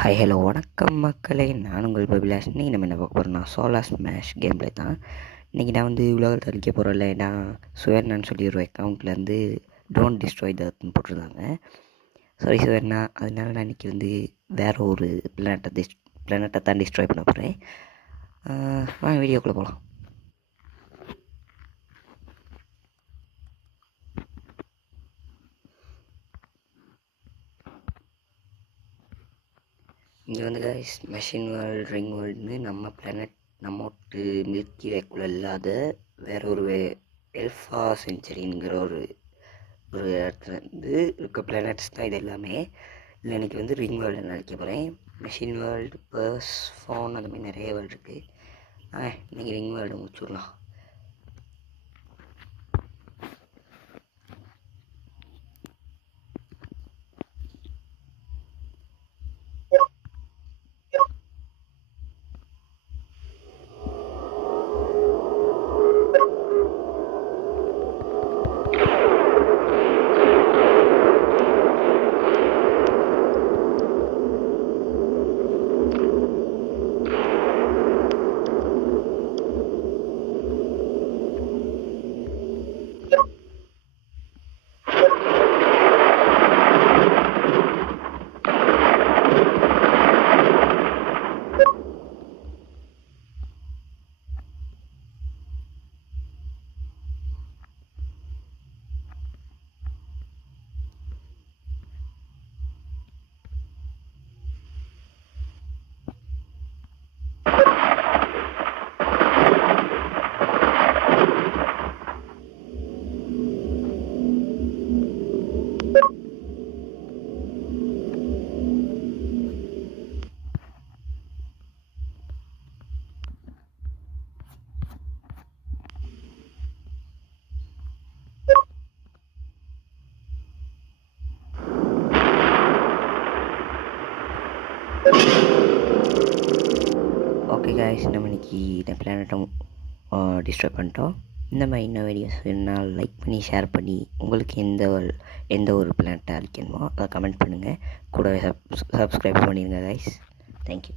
Hi hello வணக்கம் மக்களே, நான் உங்கள் பபிலாஷ். இன்றைக்கி நம்ம என்ன பார்க்க போகிறோம்னா சோலார் ஸ்மாஷ் கேம் பிளே தான். இன்றைக்கி நான் உலகத்தை அழிக்க போகிறோம்ல, நான் சுவர்ணான்னு சொல்லி ஒரு அக்கௌண்ட்லேருந்து டோன்ட் டிஸ்ட்ராய் தட்னு போட்டிருந்தாங்க. சாரி சுவர்ணா, அதனால நான் இன்றைக்கி வேறு ஒரு பிளானட்டை தான் டிஸ்ட்ராய் பண்ண போகிறேன். வாங்க வீடியோக்குள்ளே போகலாம். இங்கே கைஸ் மெஷின் வேர்ல்டு, ரிங் வேர்ல்டுன்னு நம்ம பிளானட் நம்மோட்டு மில்கி வேக்குள்ள இல்லாத வேற ஒரு எல்ஃபா செஞ்சுரிங்கிற ஒரு இடத்துல இருக்க பிளானட்ஸ் தான் இது எல்லாமே. இல்லை இன்றைக்கி ரிங் வேர்ல்டு நினைக்க போகிறேன். மெஷின் வேர்ல்டு, பர்ஸ், ஃபோன், அந்த மாதிரி நிறைய வேர்ல்டு இருக்குது. இன்றைக்கி ரிங் வேர்ல்டு முடிச்சுடலாம். ஓகே காய்ஸ், நம்ம இன்றைக்கி இந்த பிளானட்டும் டிஸ்ட்ராய் பண்ணிட்டோம். இந்த மாதிரி இன்னும் வீடியோஸ் வேணுனால் லைக் பண்ணி ஷேர் பண்ணி உங்களுக்கு எந்த ஒரு பிளானட்டை அழிக்கணுமோ அதை கமெண்ட் பண்ணுங்கள். கூடவே சப்ஸ்கிரைப் பண்ணிடுங்க காய்ஸ். தேங்க்யூ.